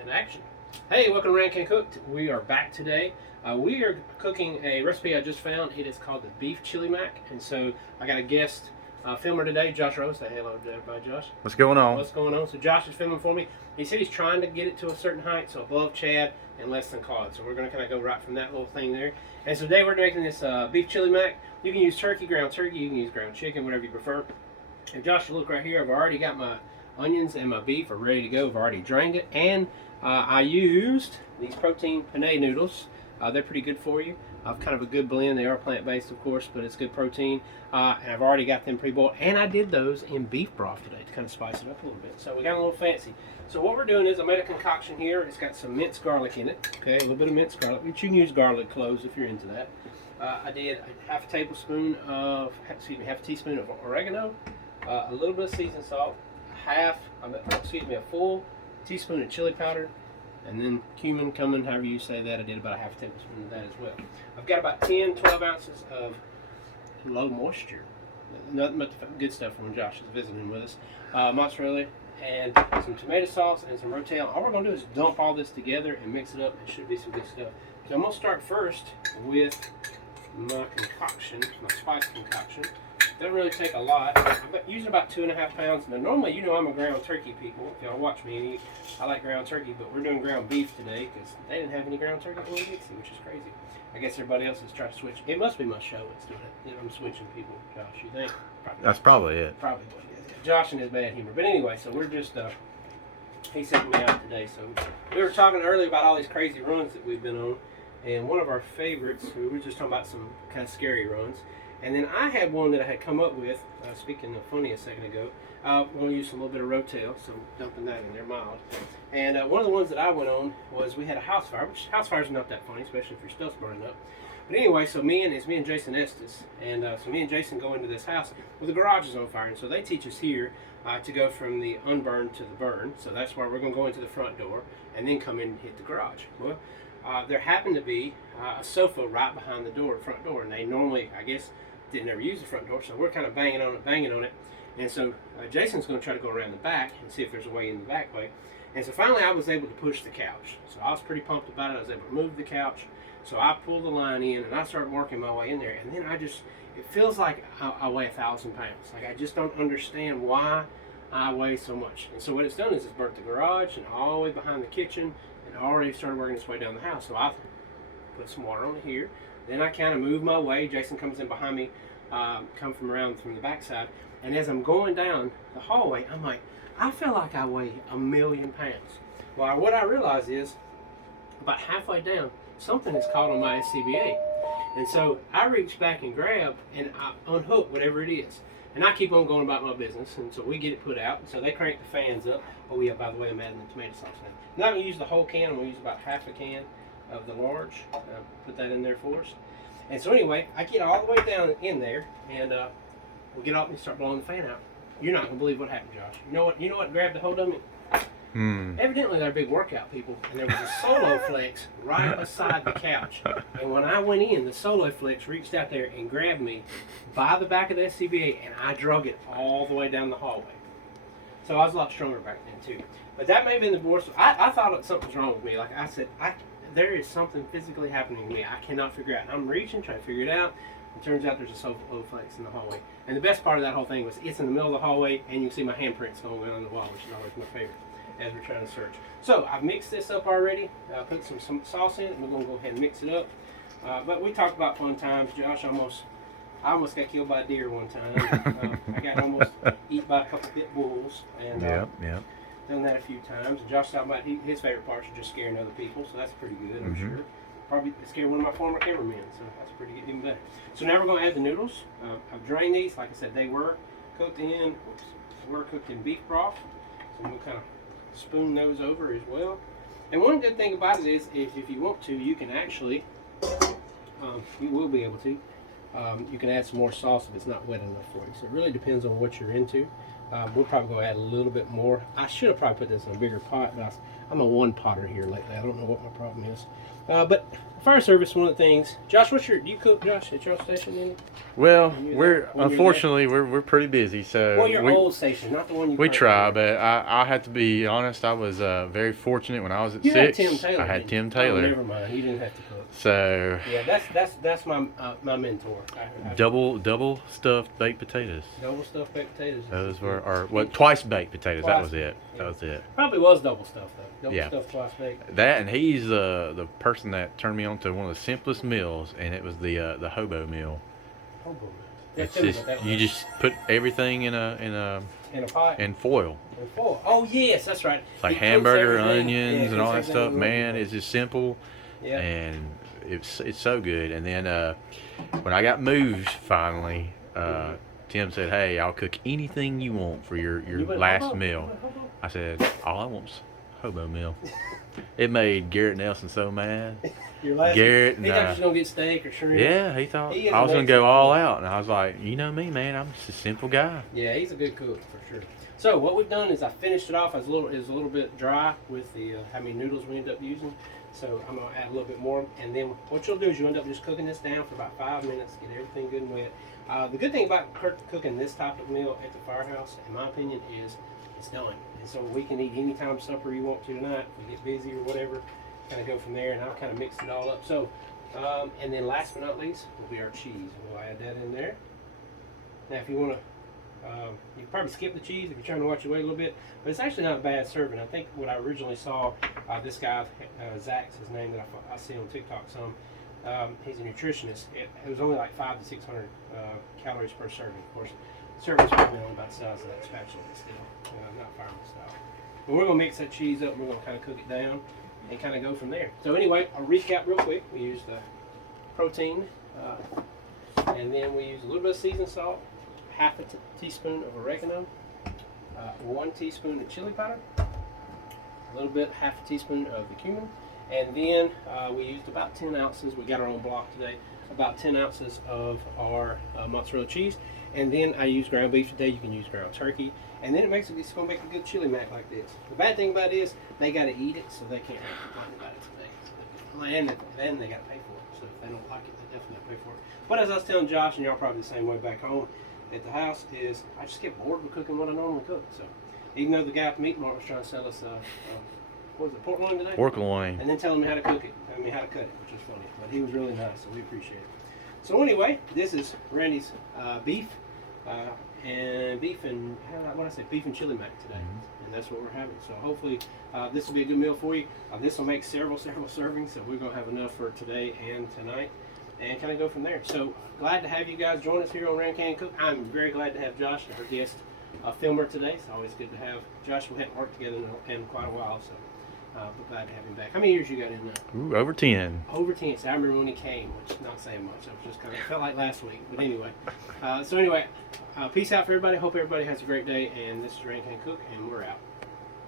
And action. Hey, welcome to Rancancook. We are back today. We are cooking a recipe I just found. It is called the beef chili mac. And so I got a guest filmer today, Josh Rose. Say hello to everybody, Josh. What's going on? What's going on? So Josh is filming for me. He said he's trying to get it to a certain height, so above Chad and less than Claude. So we're going to kind of go right from that little thing there. And so today we're making this beef chili mac. You can use turkey, ground turkey. You can use ground chicken, whatever you prefer. And Josh, look right here. I've already got my onions and my beef are ready to go. I've already drained it, and I used these protein penne noodles. They're pretty good for you. Kind of a good blend. They are plant-based, of course, but it's good protein. And I've already got them pre-boiled, and I did those in beef broth today to kind of spice it up a little bit. So we got a little fancy. So what we're doing is I made a concoction here. It's got some minced garlic in it. Okay, a little bit of minced garlic, but you can use garlic cloves if you're into that. I did half a teaspoon of oregano, a little bit of seasoned salt, a full teaspoon of chili powder, and then cumin, however you say that. I did about a half a tablespoon of that as well. I've got about 10-12 ounces of low moisture, nothing but the good stuff when Josh is visiting with us, mozzarella, and some tomato sauce and some rotel. All we're going to do is dump all this together and mix it up. It should be some good stuff. So I'm going to start first with my concoction, my spice concoction. Doesn't really take a lot. I'm using about 2.5 pounds. Now normally, you know, I'm a ground turkey people. If y'all watch me and eat, I like ground turkey, but we're doing ground beef today because they didn't have any ground turkey in Dixie, which is crazy. I guess everybody else is trying to switch. It must be my show that's doing it. You know, I'm switching people, Josh. You think? That's probably it. Probably what it is. Josh and his bad humor. But anyway, so we're just, he sent me out today. So we were talking earlier about all these crazy runs that we've been on. And one of our favorites, we were just talking about some kind of scary runs. And then I had one that I had come up with, speaking of funny a second ago. We're going to use a little bit of rotel, so dumping that in there mild. And one of the ones that I went on was we had a house fire, which house fires are not that funny, especially if your stuff's burning up. But anyway, so it's me and Jason Estes, and so me and Jason go into this house where the garage is on fire. And so they teach us here to go from the unburned to the burn. So that's why we're going to go into the front door and then come in and hit the garage. Well, there happened to be a sofa right behind the front door, and they normally, I guess, didn't ever use the front door, so we're kind of banging on it. And so Jason's going to try to go around the back and see if there's a way in the back way. And so finally I was able to push the couch. So I was pretty pumped about it. I was able to move the couch. So I pulled the line in and I started working my way in there. And then it feels like I weigh 1,000 pounds. Like I just don't understand why I weigh so much. And so what it's done is it's burnt the garage and all the way behind the kitchen and already started working its way down the house. So I put some water on it here. Then I kind of move my way. Jason comes in behind me, come from the backside. And as I'm going down the hallway, I'm like, I feel like I weigh 1,000,000 pounds. Well, what I realize is, about halfway down, something is caught on my SCBA. And so I reach back and grab, and I unhook whatever it is. And I keep on going about my business, and so we get it put out. And so they crank the fans up. Oh yeah, by the way, I'm adding the tomato sauce now. I'm not going to use the whole can. I'm going to use about half a can of the large. Put that in there for us. And so anyway, I get all the way down in there, and we'll get off and start blowing the fan out. You're not gonna believe what happened, Josh. You know what grabbed a hold of me? Evidently they're big workout people, and there was a Solo Flex right beside the couch. And when I went in, the Solo Flex reached out there and grabbed me by the back of the SCBA, and I drug it all the way down the hallway. So I was a lot stronger back then too. But that may have been the worst. I thought something was wrong with me. Like I said, there is something physically happening to me. I cannot figure out. And I'm reaching, trying to figure it out. It turns out there's a Solo Flex in the hallway. And the best part of that whole thing was it's in the middle of the hallway, and you can see my handprints going on the wall, which is always my favorite as we're trying to search. So I've mixed this up already. I put some sauce in it. We're going to go ahead and mix it up. But we talked about fun times. Josh, I almost got killed by a deer one time. I got almost eaten by a couple pit bulls. And done that a few times. And Josh talking about his favorite parts are just scaring other people, so that's pretty good, I'm sure. Probably scared one of my former cameramen, so that's pretty good, even better. So now we're going to add the noodles. I've drained these. Like I said, they were cooked in beef broth. So I'm going to kind of spoon those over as well. And one good thing about it is if you want to, you can actually, you will be able to, you can add some more sauce if it's not wet enough for you. So it really depends on what you're into. We'll probably go add a little bit more. I should have probably put this in a bigger pot, but I'm a one potter here lately. I don't know what my problem is. But Fire service, one of the things. Josh, do you cook, Josh, at your station? Well, unfortunately we're pretty busy, so well, your old station, not the one you. We try, but I have to be honest. I was very fortunate when I was at you 6. Had Tim Taylor, I had Tim Taylor. Oh, never mind. You didn't have to cook. So yeah, that's my mentor. Double stuffed baked potatoes. Double stuffed baked potatoes. Those were twice baked potatoes. That was it. Yeah. That was it. Probably was double stuffed though. Double stuffed, twice baked. That, and he's the person that turned me on to one of the simplest meals, and it was the hobo meal. Hobo meal. It's just you just put everything in a pot. In foil. In foil. Oh yes, that's right. It's like hamburger, onions, and all that stuff. Man, it's just simple. Yeah. And it's so good. And then when I got moved finally, Tim said, "Hey, I'll cook anything you want for your last meal." I said, "All I want's hobo meal." It made Garrett Nelson so mad. Garrett and he thought you was gonna get steak or shrimp. Yeah, he thought I was gonna go all out, and I was like, you know me, man, I'm just a simple guy. Yeah, he's a good cook for sure. So what we've done is I finished it off. It was a little bit dry with the how many noodles we end up using. So I'm gonna add a little bit more, and then what you'll do is you end up just cooking this down for about 5 minutes, get everything good and wet. The good thing about cooking this type of meal at the firehouse, in my opinion, is it's done. And so we can eat anytime supper you want to tonight. If we get busy or whatever, kind of go from there. And I'll kind of mix it all up. So, and then last but not least will be our cheese. We'll add that in there. Now, if you want to, you can probably skip the cheese if you're trying to watch your weight a little bit. But it's actually not a bad serving. I think what I originally saw, this guy, Zach's his name that I see on TikTok some. He's a nutritionist. It was only like 500 to 600 calories per serving. Of course, serving's probably only about the size of that spatula, but still, not fireman style. But we're gonna mix that cheese up. And we're gonna kind of cook it down and kind of go from there. So anyway, I'll recap real quick. We used the protein, and then we used a little bit of seasoned salt, half a teaspoon of oregano, 1 teaspoon of chili powder, a little bit, half a teaspoon of the cumin, and then we used about 10 ounces. We got our own block today. About 10 ounces of our mozzarella cheese, and then I use ground beef today. You can use ground turkey, and then it's going to make a good chili mac like this. The bad thing about it is they got to eat it, so they can't complain about it today. So and they got to pay for it. So if they don't like it, they definitely pay for it. But as I was telling Josh, and y'all probably the same way back home at the house, is I just get bored with cooking what I normally cook. So even though the guy at the meat market was trying to sell us what was it, pork loin today? Pork loin. And then telling me how to cook it. I mean, how to cut it, which was funny. But he was really nice, so we appreciate it. So anyway, this is Randy's beef and beef and chili mac today. And that's what we're having. So hopefully this will be a good meal for you. This will make several servings, so we're going to have enough for today and tonight. And kind of go from there. So glad to have you guys join us here on Rancancook. I'm very glad to have Josh, our guest filmer today. It's always good to have Josh. We haven't worked together in quite a while, so but glad to have him back. How many years you got in now? Ooh, over 10. Over 10. So I remember when he came, which is not saying much. It was just kind of felt like last week. But anyway, so anyway, peace out for everybody. Hope everybody has a great day. And this is Rancancook, and we're out.